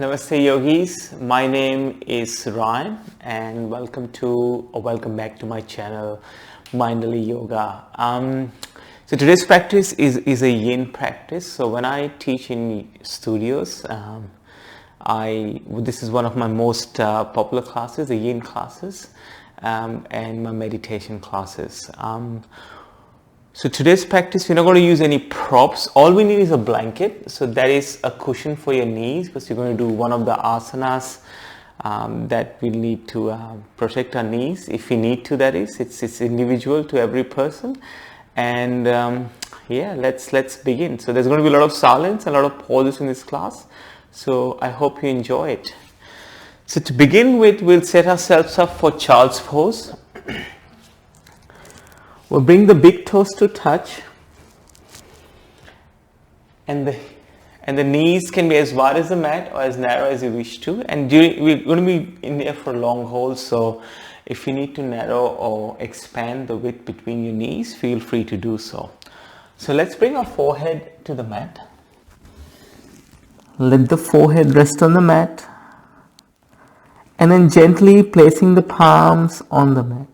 Namaste yogis, my name is Ryan and welcome back to my channel Mindfully Yoga. So today's practice is a yin practice. So when I teach in studios, this is one of my most popular classes, the yin classes, and my meditation classes. So today's practice, we're not going to use any props. All we need is a blanket. So that is a cushion for your knees, because you're going to do one of the asanas that we need to protect our knees. If we need to, that is. It's individual to every person. And yeah, let's begin. So there's going to be a lot of silence, a lot of pauses in this class. So I hope you enjoy it. So to begin with, we'll set ourselves up for child's pose. We'll bring the big toes to touch, and the knees can be as wide as the mat or as narrow as you wish to. And we're going to be in there for a long hold, so if you need to narrow or expand the width between your knees, feel free to do so. So let's bring our forehead to the mat. Let the forehead rest on the mat, and then gently placing the palms on the mat.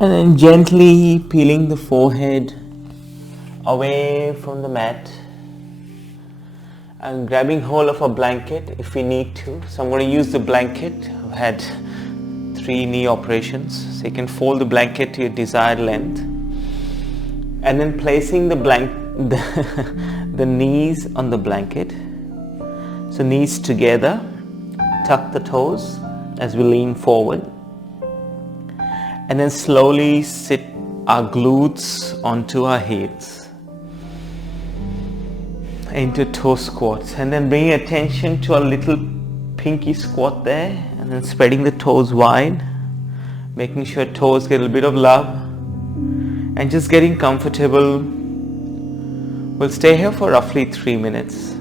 And then gently peeling the forehead away from the mat and grabbing hold of a blanket if we need to. So I'm going to use the blanket. I've had 3 knee operations, so you can fold the blanket to your desired length, and then placing the knees on the blanket. So knees together, tuck the toes as we lean forward, and then slowly sit our glutes onto our heels into toe squats, and then bringing attention to a little pinky squat there, and then spreading the toes wide, making sure toes get a little bit of love, and just getting comfortable. We'll stay here for roughly 3 minutes.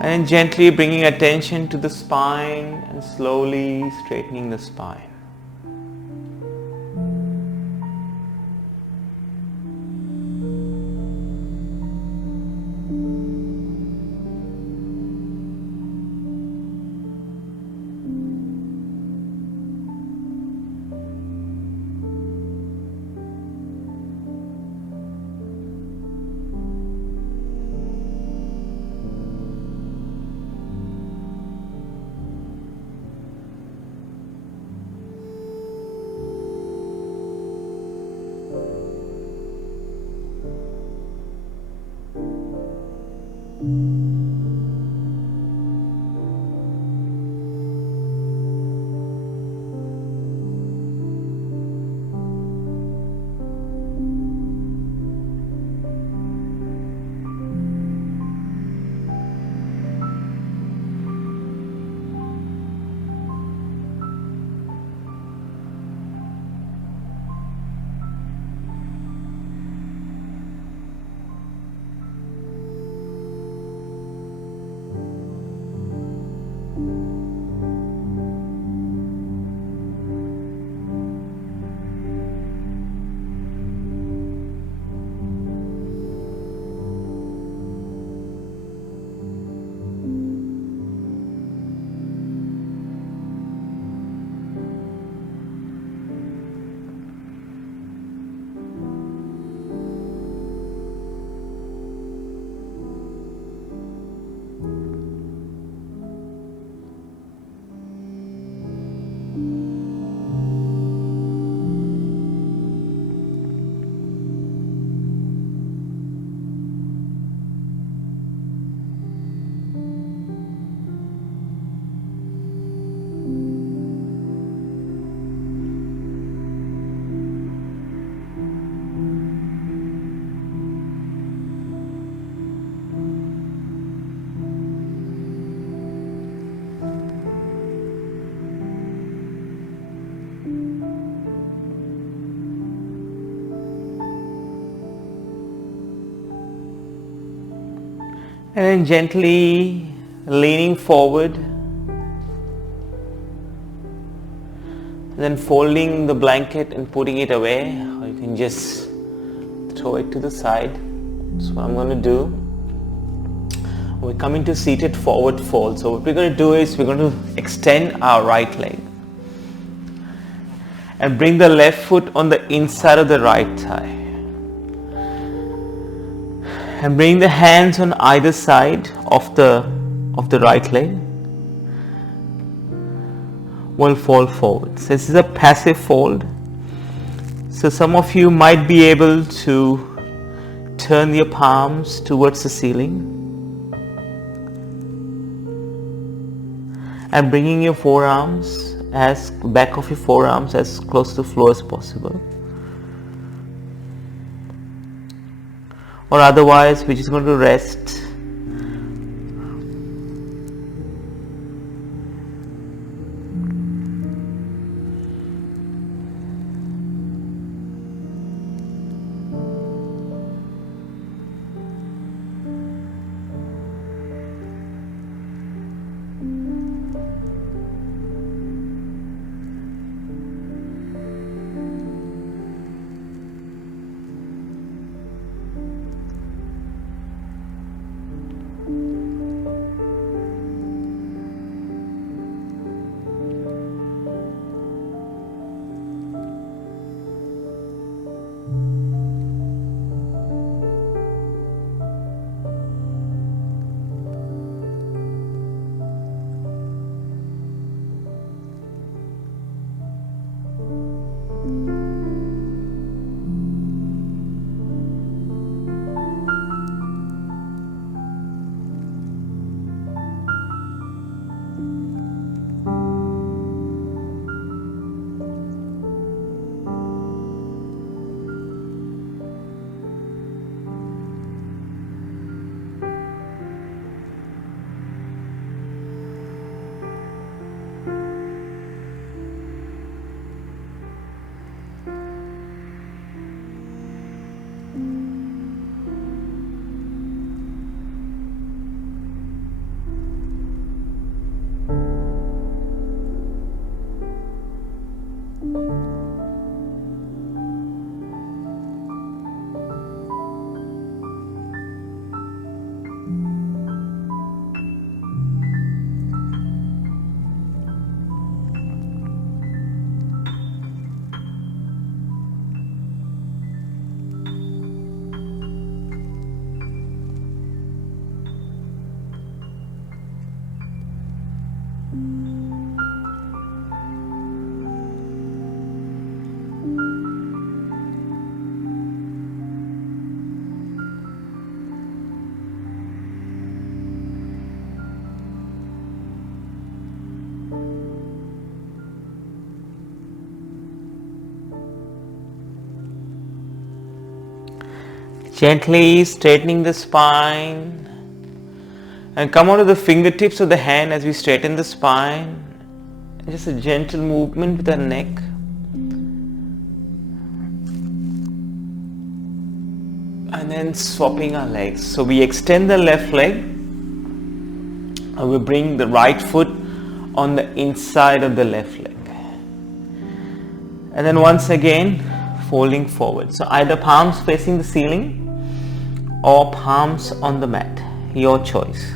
And gently bringing attention to the spine and slowly straightening the spine. And then gently leaning forward, and then folding the blanket and putting it away, or you can just throw it to the side. That's what I'm going to do. We're coming to seated forward fold. So what we're going to do is we're going to extend our right leg and bring the left foot on the inside of the right thigh. And bring the hands on either side of the right leg. We'll fold forward. So this is a passive fold. So some of you might be able to turn your palms towards the ceiling and bringing your forearms back of your forearms as close to the floor as possible. Or otherwise, we're just going to rest. Gently straightening the spine. And come onto the fingertips of the hand as we straighten the spine. Just a gentle movement with the neck. And then swapping our legs. So we extend the left leg. And we bring the right foot on the inside of the left leg. And then once again, folding forward. So either palms facing the ceiling or palms on the mat. Your choice.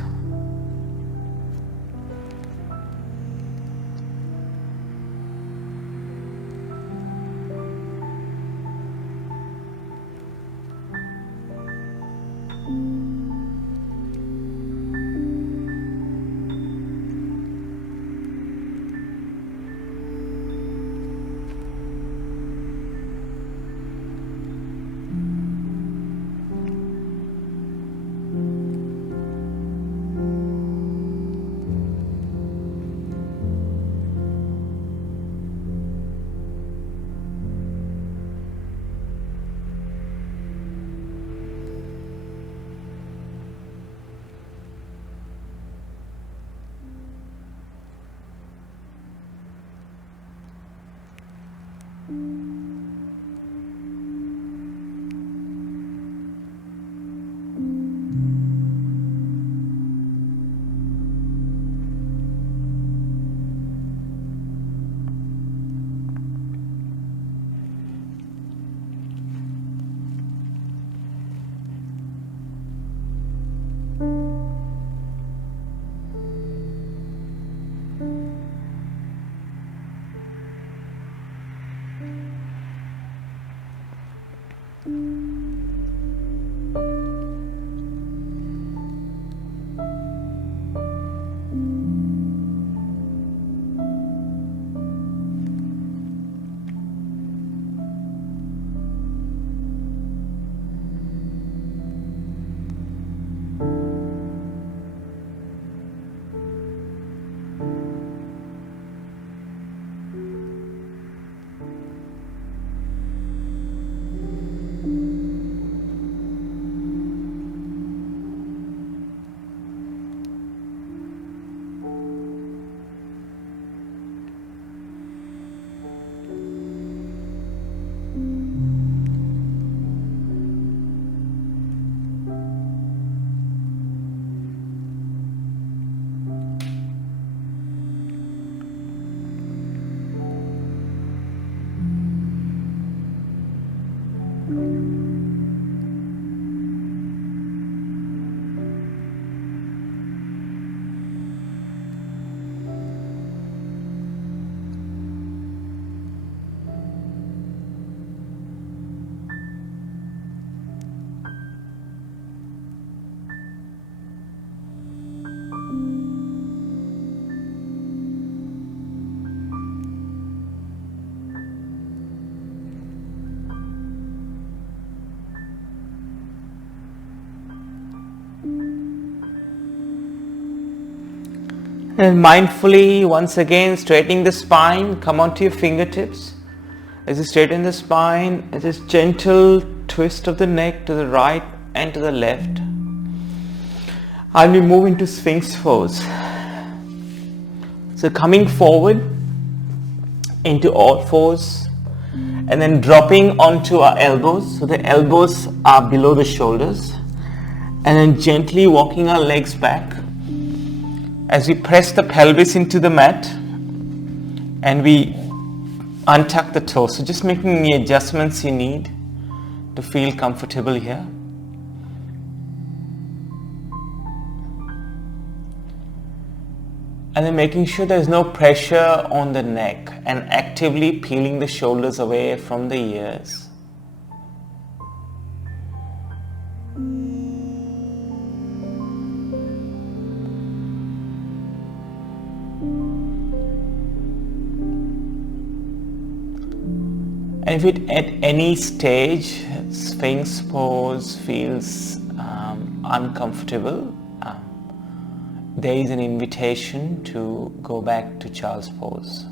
And mindfully, once again, straightening the spine, come onto your fingertips. As you straighten the spine, it's this gentle twist of the neck to the right and to the left. And we move into Sphinx pose. So coming forward into all fours and then dropping onto our elbows. So the elbows are below the shoulders. And then gently walking our legs back as we press the pelvis into the mat and we untuck the toes. So just making the adjustments you need to feel comfortable here. And then making sure there's no pressure on the neck and actively peeling the shoulders away from the ears. And if it at any stage Sphinx pose feels uncomfortable, there is an invitation to go back to Child's pose.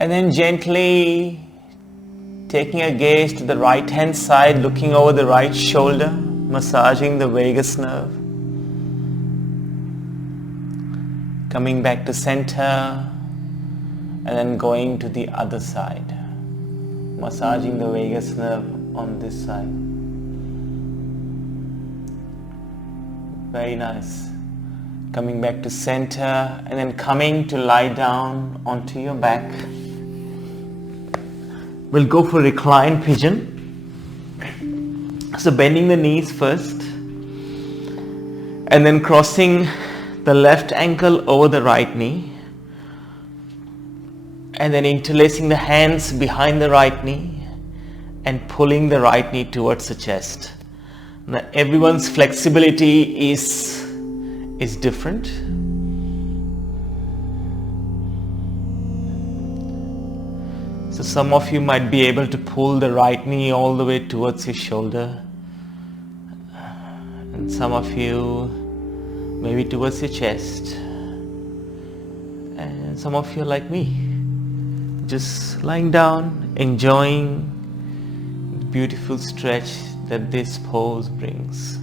And then gently taking a gaze to the right hand side, looking over the right shoulder, massaging the vagus nerve. Coming back to center and then going to the other side, massaging the vagus nerve on this side. Very nice. Coming back to center and then coming to lie down onto your back. We'll go for reclined pigeon. So bending the knees first and then crossing the left ankle over the right knee and then interlacing the hands behind the right knee and pulling the right knee towards the chest. Now everyone's flexibility is different. So some of you might be able to pull the right knee all the way towards your shoulder, and some of you maybe towards your chest, and some of you are like me, just lying down, enjoying the beautiful stretch that this pose brings.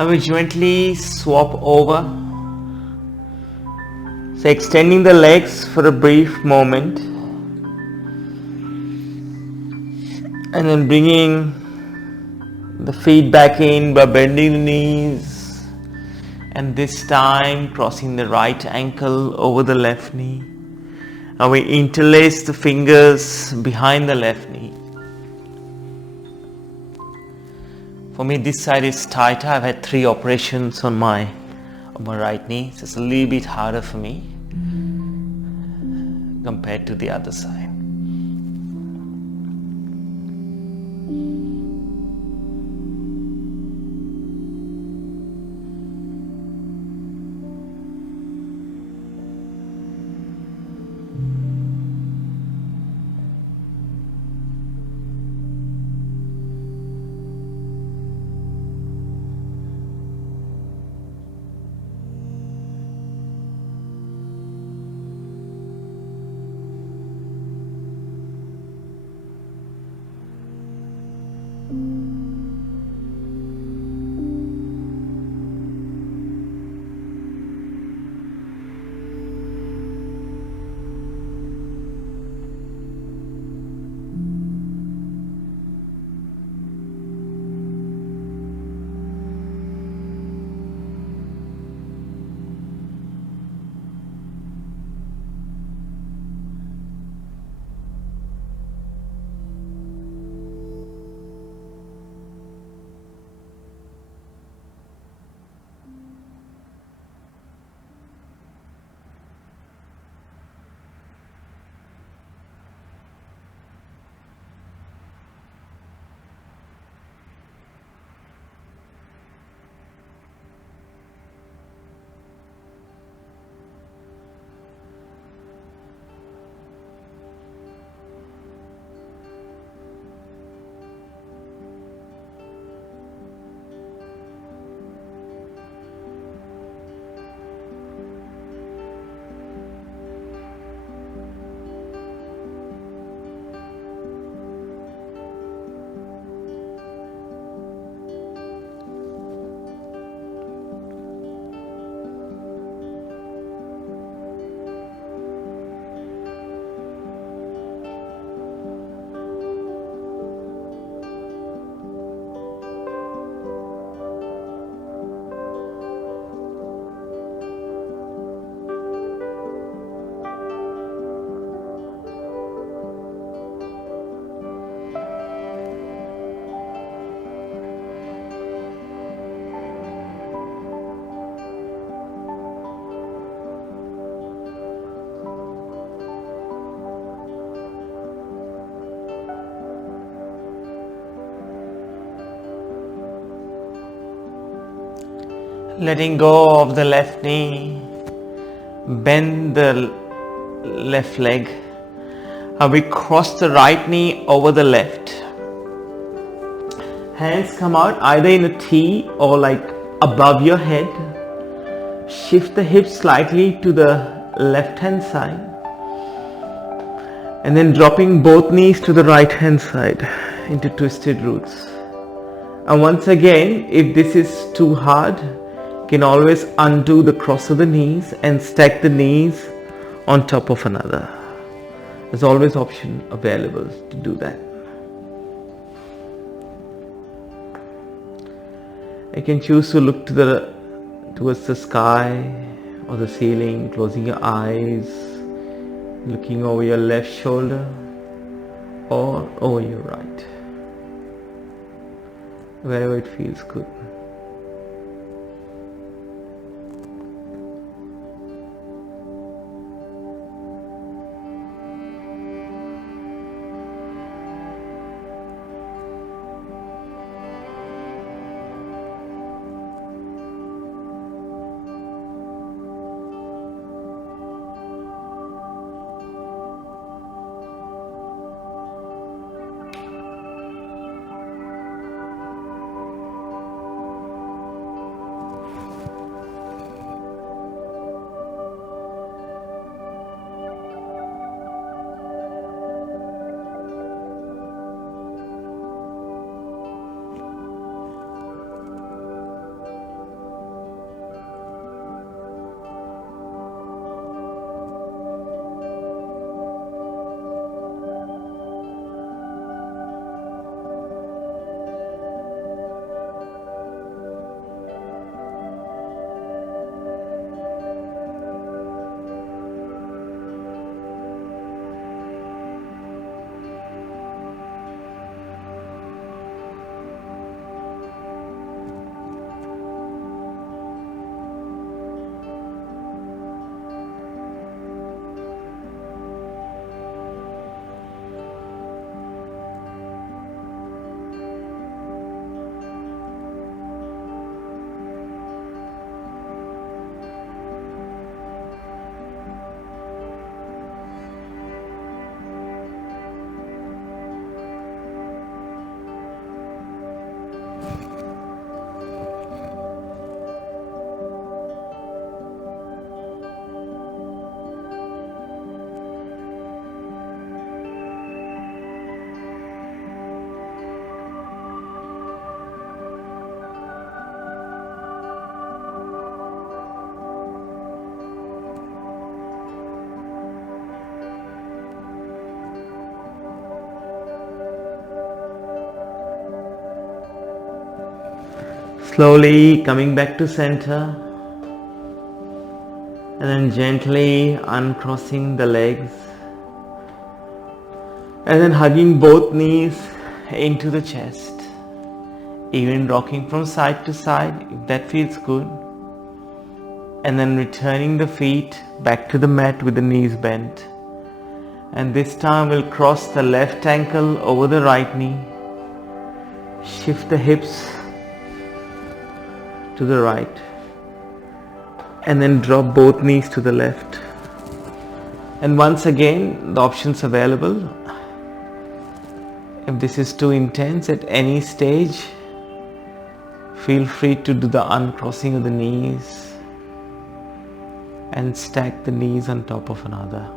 I will gently swap over. So extending the legs for a brief moment. And then bringing the feet back in by bending the knees. And this time crossing the right ankle over the left knee. And we interlace the fingers behind the left knee. For me, this side is tighter. I've had 3 operations on my right knee, so it's a little bit harder for me compared to the other side. Letting go of the left knee, bend the left leg, and we cross the right knee over the left. Hands come out either in a T or like above your head. Shift the hips slightly to the left hand side, and then dropping both knees to the right hand side into twisted roots. And once again, if this is too hard, you can always undo the cross of the knees and stack the knees on top of another. There's always option available to do that. You can choose to look towards the sky or the ceiling, closing your eyes, looking over your left shoulder or over your right, wherever it feels good. Slowly coming back to center, and then gently uncrossing the legs, and then hugging both knees into the chest, even rocking from side to side if that feels good, and then returning the feet back to the mat with the knees bent. And this time we'll cross the left ankle over the right knee, shift the hips to the right, and then drop both knees to the left. And once again, the options available. If this is too intense at any stage, feel free to do the uncrossing of the knees and stack the knees on top of another.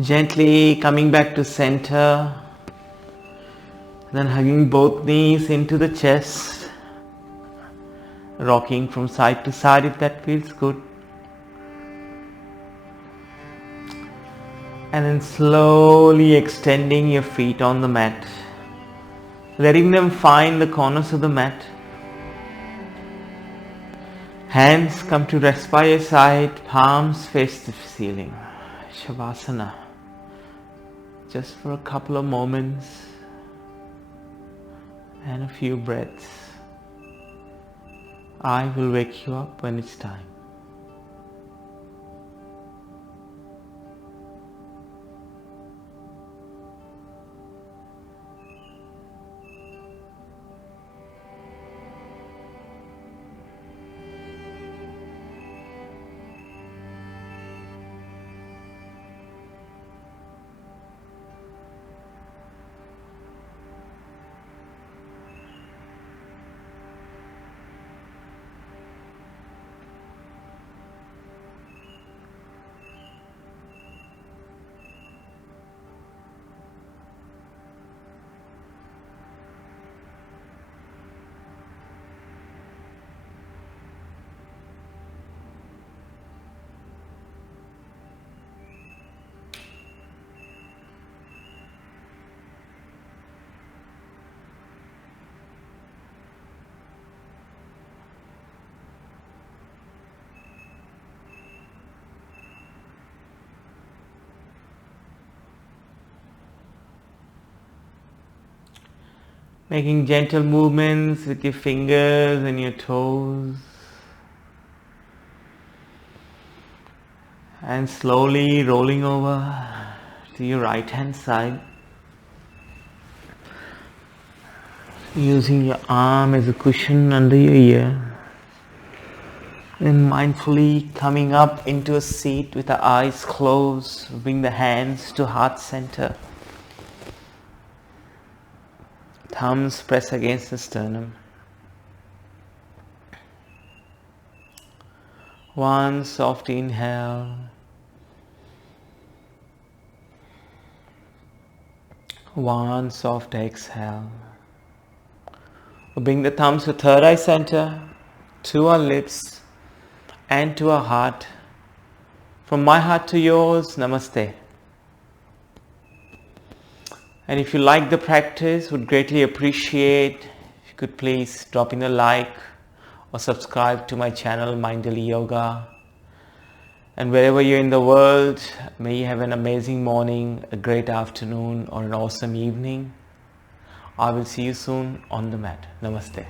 Gently coming back to center, then hugging both knees into the chest, rocking from side to side if that feels good. And then slowly extending your feet on the mat, letting them find the corners of the mat. Hands come to rest by your side, palms face the ceiling. Shavasana. Just for a couple of moments and a few breaths. I will wake you up when it's time. Making gentle movements with your fingers and your toes. And slowly rolling over to your right hand side. Using your arm as a cushion under your ear. And mindfully coming up into a seat with the eyes closed. Bring the hands to heart center. Thumbs press against the sternum. One soft inhale. One soft exhale. We'll bring the thumbs to third eye center, to our lips and to our heart. From my heart to yours, Namaste. And if you like the practice, would greatly appreciate if you could please drop in a like or subscribe to my channel Mindfully Yoga. And wherever you're in the world, may you have an amazing morning, a great afternoon or an awesome evening. I will see you soon on the mat. Namaste.